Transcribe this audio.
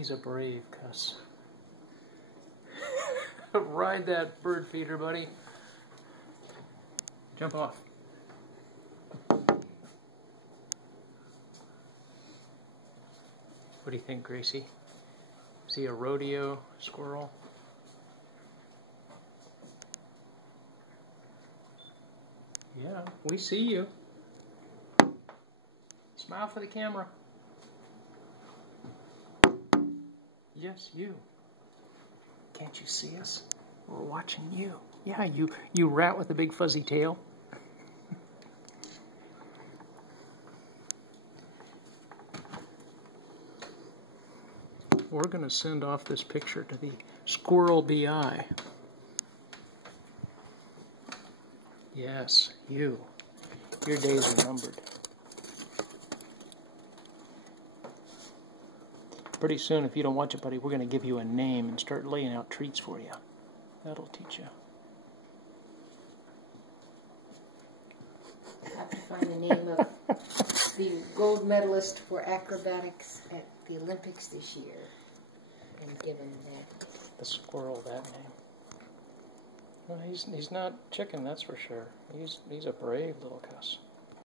He's a brave cuss. Ride that bird feeder, buddy. Jump off. What do you think, Gracie? Is he a rodeo squirrel? Yeah, we see you. Smile for the camera. Yes, you. Can't you see us? We're watching you. Yeah, you rat with the big fuzzy tail. We're going to send off this picture to the Squirrel BI. Yes, you. Your days are numbered. Pretty soon, if you don't watch it, buddy, we're going to give you a name and start laying out treats for you. That'll teach you. I have to find the name of the gold medalist for acrobatics at the Olympics this year and give him that. The squirrel, that name. Well, he's not chicken, that's for sure. He's a brave little cuss.